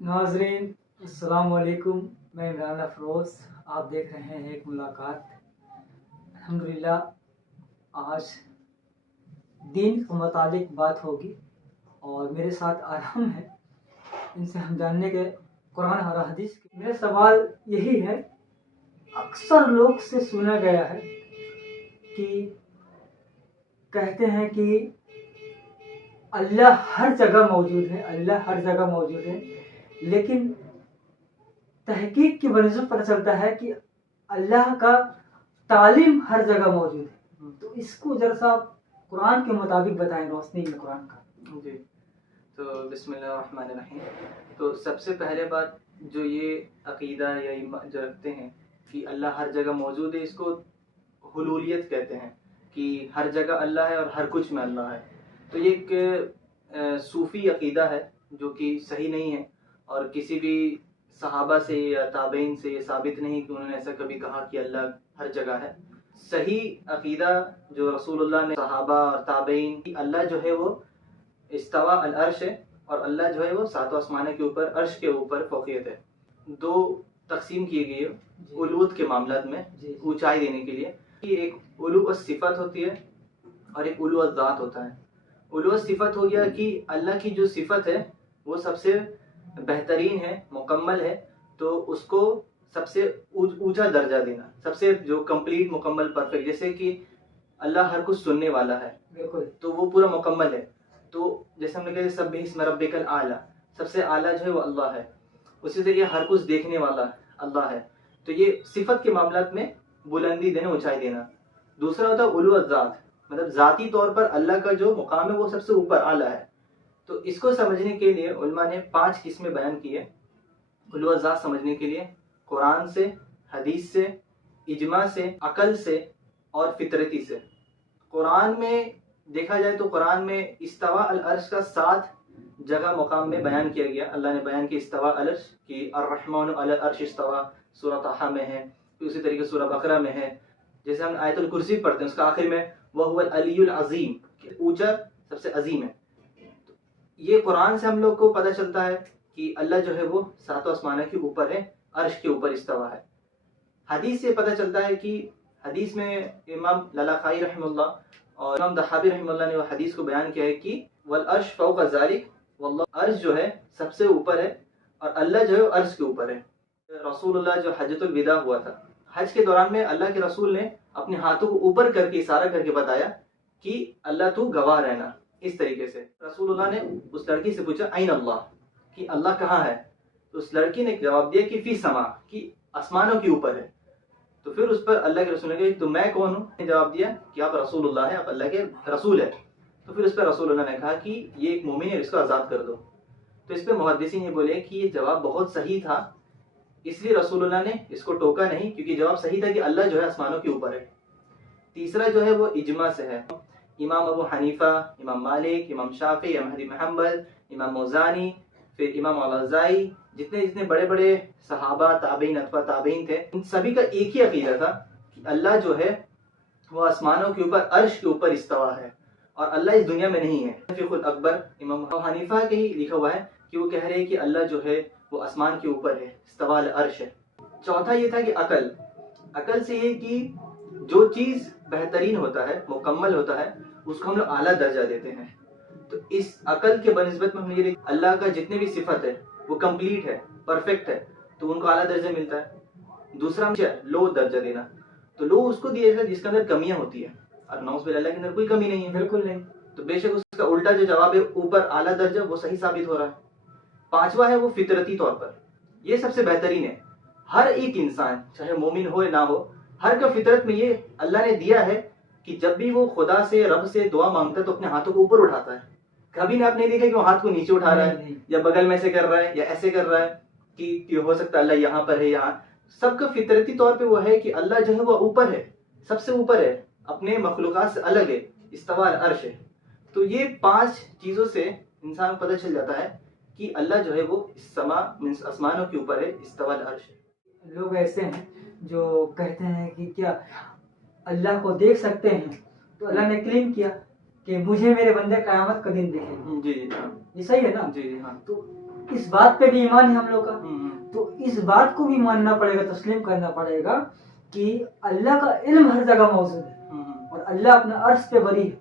नाजरीन अस्सलाम वालेकुम, मैं इमरान अफरोज़। आप देख रहे हैं एक मुलाकात। अल्हम्दुलिल्लाह आज दीन के मुतालिक बात होगी और मेरे साथ आराम है, इनसे हम जानने के कुरान और हदीस। मेरा सवाल यही है, अक्सर लोग से सुना गया है कि कहते हैं कि अल्लाह हर जगह मौजूद है, अल्लाह हर जगह मौजूद है, लेकिन तहकीक की वजह पता चलता है कि अल्लाह का तालीम हर जगह मौजूद है। तो इसको जरा सा कुरान के मुताबिक बताएं, रोशनी में कुरान का। जी, तो बिस्मिल्लाहिर्रहमानिर्रहीम। तो सबसे पहले बात जो ये अकीदा या ईमान जो रखते हैं कि अल्लाह हर जगह मौजूद है, इसको हुलूलियत कहते हैं कि हर जगह अल्लाह है और हर कुछ में अल्लाह है। तो ये एक सूफ़ी अकीदा है जो कि सही नहीं है और किसी भी सहाबा से या ताबईन से ये साबित नहीं कि उन्होंने ऐसा कभी कहा कि अल्लाह हर जगह है। सही अकीदा जो रसूलुल्लाह ने सहाबा और ताबईन की, अल्लाह जो है वो इस्तवा अल अर्श है और अल्लाह जो है वो सातों आसमानों के ऊपर अर्श के ऊपर फौकियत है। दो तकसीम की गई है उलूद के मामलात में ऊंचाई देने के लिए कि एक उलू सिफत होती है और एक उलू ज़ात होता है। उलू सिफत हो गया कि अल्लाह की जो सिफत है वो सबसे बेहतरीन है, मुकम्मल है, तो उसको सबसे ऊंचा दर्जा देना, सबसे जो कंप्लीट मुकम्मल परफेक्ट। जैसे कि अल्लाह हर कुछ सुनने वाला है, बिल्कुल, तो वो पूरा मुकम्मल है। तो जैसे हमने कहा सब्बिह इस्म रब्बिकल आला, सबसे आला जो है वो अल्लाह है। उसी तरीके हर कुछ देखने वाला अल्लाह है। तो ये सिफत के मामलात में बुलंदी देना, ऊंचाई देना। दूसरा होता है उलू ज़ात, मतलब ज़ाती तौर पर अल्लाह का जो मुकाम है वो सबसे ऊपर आला है। तो इसको समझने के लिए उलमा ने 5 किस्में बयान की है उलू ज़ात समझने के लिए, कुरान से, हदीस से, इजमा से, अकल से और फितरती से। कुरान में देखा जाए तो कुरान में इस्तवा अल अर्श का 7 जगह मुकाम में बयान किया गया। अल्लाह ने बयान किया इस्तवा अल अर्श कि अर्रहमान अल अर्श इस्तवा, सूरह ताहा में है। उसी तरीके सूरह बकरा में है। जैसे हम आयतुल कुर्सी पढ़ते हैं, उसका आखिर में वह हुवल अलीयुल अजीम, ऊंचा सबसे अजीम है। तो ये कुरान से हम लोग को पता चलता है कि अल्लाह जो है वो सातों आसमानों के ऊपर है, अर्श के ऊपर इस्तवा है। हदीस से पता चलता है कि हदीस में इमाम ललाखाई रहमतुल्लाह और इमाम दहाबी रहमतुल्लाह ने वो हदीस को बयान किया है कि वल अर्श फौका ज़ालिक, वल्लाह अर्श जो है सबसे ऊपर है और अल्लाह जो है अर्श के ऊपर है। रसूलुल्लाह जो हज्जतुल विदा हुआ था, हज के दौरान में अल्लाह के रसूल ने अपने हाथों को ऊपर करके इशारा करके बताया कि अल्लाह तू गवाह रहना। इस तरीके से रसूलुल्लाह ने उस लड़की से पूछा आइन अल्लाह, कि अल्लाह कहाँ है। तो उस लड़की ने जवाब दिया कि फी समा, कि आसमानों के ऊपर है। तो फिर उस पर अल्लाह के रसूल ने कहा तो मैं कौन हूँ। जवाब दिया कि आप रसूलुल्लाह है, आप अल्लाह के रसूल है। तो फिर उस पर रसूलुल्लाह ने कहा कि ये एक मोमिन है, इसको आज़ाद कर दो। तो इस पर मुहद्दिसीन ये बोले कि ये जवाब बहुत सही था, इसलिए रसूलुल्लाह ने इसको टोका नहीं, क्योंकि जवाब सही था कि अल्लाह जो है आसमानों के ऊपर है। तीसरा जो है वो इजमा से है। इमाम अबू हनीफा, इमाम मालिक, इमाम शाफी, इमाम अहमद बिन हंबल, इमाम मौज़ानी, फिर इमाम अल-औज़ाई, जितने जितने बड़े बड़े सहाबा, ताबईन, अतबा ताबईन थे, इन सभी का एक ही अकीदा था कि अल्लाह जो है वो आसमानों के ऊपर अर्श के ऊपर इस्तवा है और अल्लाह इस दुनिया में नहीं है। फिक़ुल अकबर इमाम अबू हनीफा के ही लिखा हुआ है कि वो कह रहे हैं कि अल्लाह जो है वो आसमान के ऊपर है, इस्तवा अल अर्श है। चौथा ये था कि अकल, अकल से ये कि जो चीज़ बेहतरीन होता है, मुकम्मल होता है, उसको हम लोग आला दर्जा देते हैं। तो इस अकल के बनिस्बत में हम ये अल्लाह का जितने भी सिफत है वो कंप्लीट है, परफेक्ट है, तो उनको आला दर्जा मिलता है। दूसरा लो दर्जा देना, तो लो उसको दिया जाता है जिसके अंदर कमियां होती है, और नौज़ बिल्लाह अल्लाह के अंदर कोई कमी नहीं है, बिल्कुल नहीं। तो बेशक उसका उल्टा जो जवाब है ऊपर आला दर्जा, वो सही साबित हो रहा है। पांचवा है वो फितरती तौर पर, ये सबसे बेहतरीन है। हर एक इंसान चाहे मोमिन हो या ना हो, हर का फितरत में ये अल्लाह ने दिया है कि जब भी वो खुदा से, रब से दुआ मांगता है तो अपने हाथों को ऊपर उठाता है। कभी ने आपने देखा कि वो हाथ को नीचे उठा रहा है या बगल में से कर रहा है या ऐसे कर रहा है कि हो सकता है अल्लाह यहाँ पर है, यहाँ। सबका फितरती तौर पे वो है कि अल्लाह जो है वो ऊपर है, सबसे ऊपर है, अपने मखलूकात से अलग है, इस्तवा अल अर्श है। तो ये 5 चीज़ों से इंसान को पता चल जाता है कि अल्लाह जो है वो समा मीन्स आसमानों के ऊपर है, इस्तवा अल अर्श है। लोग ऐसे हैं जो कहते हैं कि क्या अल्लाह को देख सकते हैं, तो अल्लाह ने क्लेम किया कि मुझे मेरे बंदे क़यामत का दिन देखेंगे। जी हाँ, ये सही है ना? जी हाँ। तो اس بات پہ بھی ایمان ہے ہم لوگ کا. ہوں، تو اس بات کو بھی ماننا پڑے گا, تسلیم کرنا پڑے گا کہ اللہ کا علم ہر جگہ موجود ہے ہوں، اور اللہ اپنے عرش پہ بری ہے.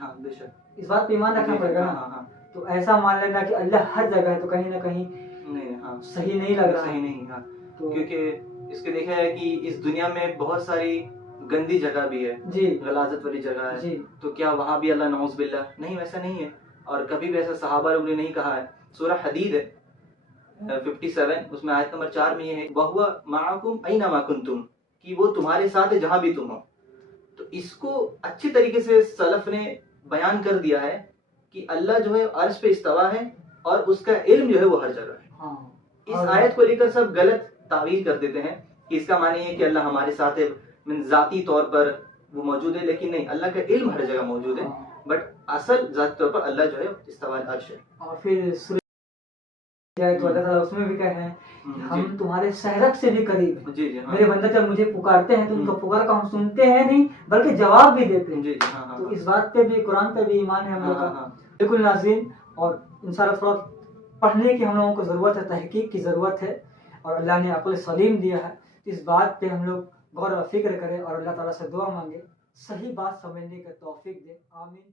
ہاں بے شک. اس بات پہ ایمان رکھنا پڑے گا نا. ہاں ہاں تو ایسا مان لینا کہ اللہ ہر جگہ ہے تو کہیں نہ کہیں نہیں ہاں صحیح نہیں لگ رہا. صحیح نہیں. ہاں تو کیونکہ اس کے دیکھا ہے کہ اس دنیا میں بہت ساری گندی جگہ بھی ہے, جی غلاظت والی جگہ ہے. جی تو کیا وہاں بھی اللہ نعوذ باللہ؟ نہیں, ویسا نہیں ہے. اور کبھی بھی ایسا صحابہ لوگ نے نہیں کہا ہے. سورہ حدید ہے 57, اس میں آیت نمبر 4 میں یہ ہے وَهُوَ مَعَكُمْ أَيْنَمَا كُنْتُمْ, کہ وہ تمہارے ساتھ ہے جہاں بھی تم ہو. تو اس کو اچھی طریقے سے سلف نے بیان کر دیا ہے کہ اللہ جو ہے عرش پہ استوا ہے اور اس کا علم جو ہے وہ ہر جگہ ہے. ہاں. اس آیت کو لے کر سب غلط تعویل کر دیتے ہیں کہ اس کا معنی ہے کہ اللہ ہمارے ساتھ ہے, ذاتی طور پر وہ موجود ہے, لیکن نہیں, اللہ کا علم ہر جگہ موجود ہے, بٹ اصل ذاتی طور پر اللہ جو ہے استوا عرش ہے. اور پھر سورہ تو اللہ تعالیٰ اس میں بھی کہے ہیں کہ ہم تمہارے شہرک سے بھی قریب ہیں. جی جی ہاں میرے بندہ جب مجھے پکارتے ہیں تو ان کا پکار کا ہم سنتے ہیں نہیں بلکہ جواب بھی دیتے ہیں. جی جی ہاں ہاں تو اس بات پہ بھی قرآن پہ بھی ایمان ہے ہم لوگ ہاں کا. ہاں بالکل ناظرین, اور انشاءاللہ تھوڑا پڑھنے کی ہم لوگوں کو ضرورت ہے, تحقیق کی ضرورت ہے, اور اللہ نے عقل سلیم دیا ہے. اس بات پہ ہم لوگ غور و فکر کریں اور اللہ تعالیٰ سے دعا مانگے, صحیح بات سمجھنے کا توفیق دے. آمین.